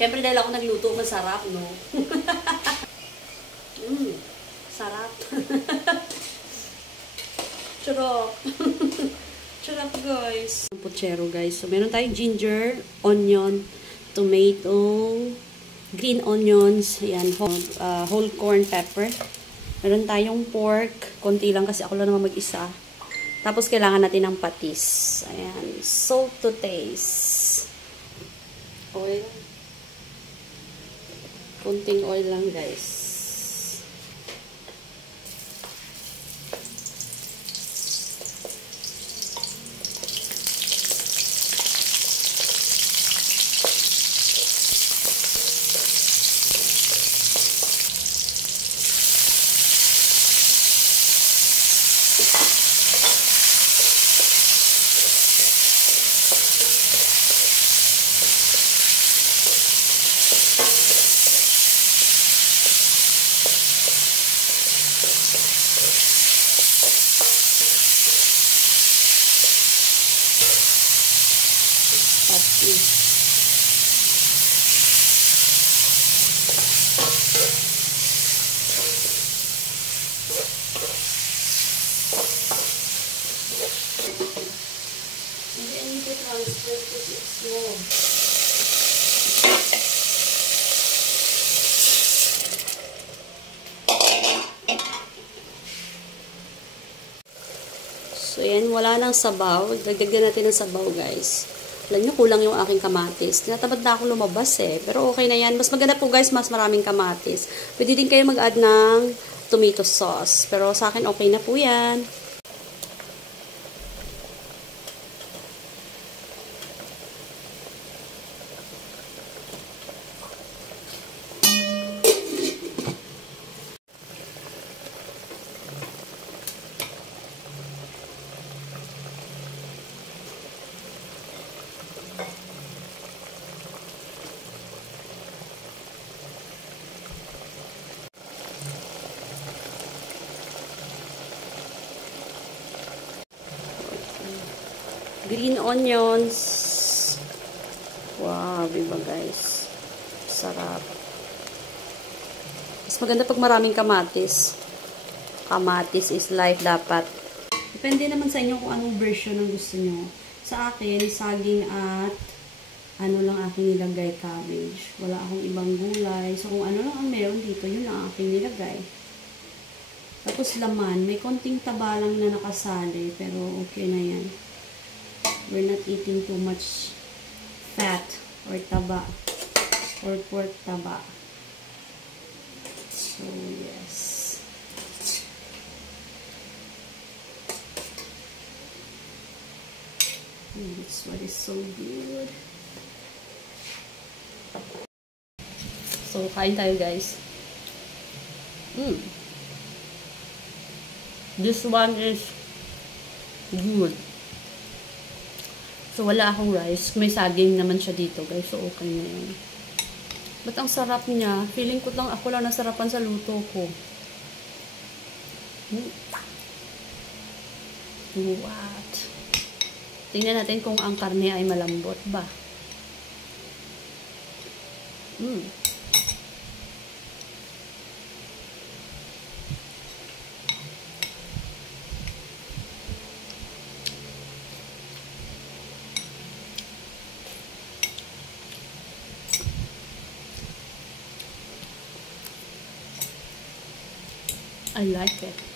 Siyempre dahil ako nagluto, masarap, no? Sarap. Charap. Charap, guys. Puchero, guys. So, meron tayong ginger, onion, tomato, green onions, ayan, whole corn pepper. Meron tayong pork, konti lang kasi ako lang naman mag-isa. Tapos, kailangan natin ng patis. Ayan, salt to taste. Oil. Kunting oil lang, guys. So, yan, wala nang sabaw. Dagdagan natin ng sabaw, guys. Alam nyo, kulang yung aking kamatis. Tinatamad na ako lumabas eh. Pero okay na yan. Mas maganda po, guys, mas maraming kamatis. Pwede din kayo mag-add ng tomato sauce. Pero sa akin, okay na po yan. Green onions. Wow, diba guys? Sarap. Mas maganda pag maraming kamatis. Kamatis is life dapat. Depende naman sa inyo kung anong version ang gusto nyo. Sa akin, saging at ano lang aking nilagay, cabbage. Wala akong ibang gulay. So, kung ano lang ang meron dito, yun lang aking nilagay. Tapos laman, may konting taba lang na nakasali, pero okay na yan. We're not eating too much fat or taba or pork taba. So, yes. This one is so good. So, kain tayo, guys. This one is good. So, wala akong rice. May saging naman siya dito, guys. So, okay na yun. Ba't ang sarap niya? Feeling ko lang ako lang nasarapan sa luto ko. What? Tingnan natin kung ang karne ay malambot ba. I like it.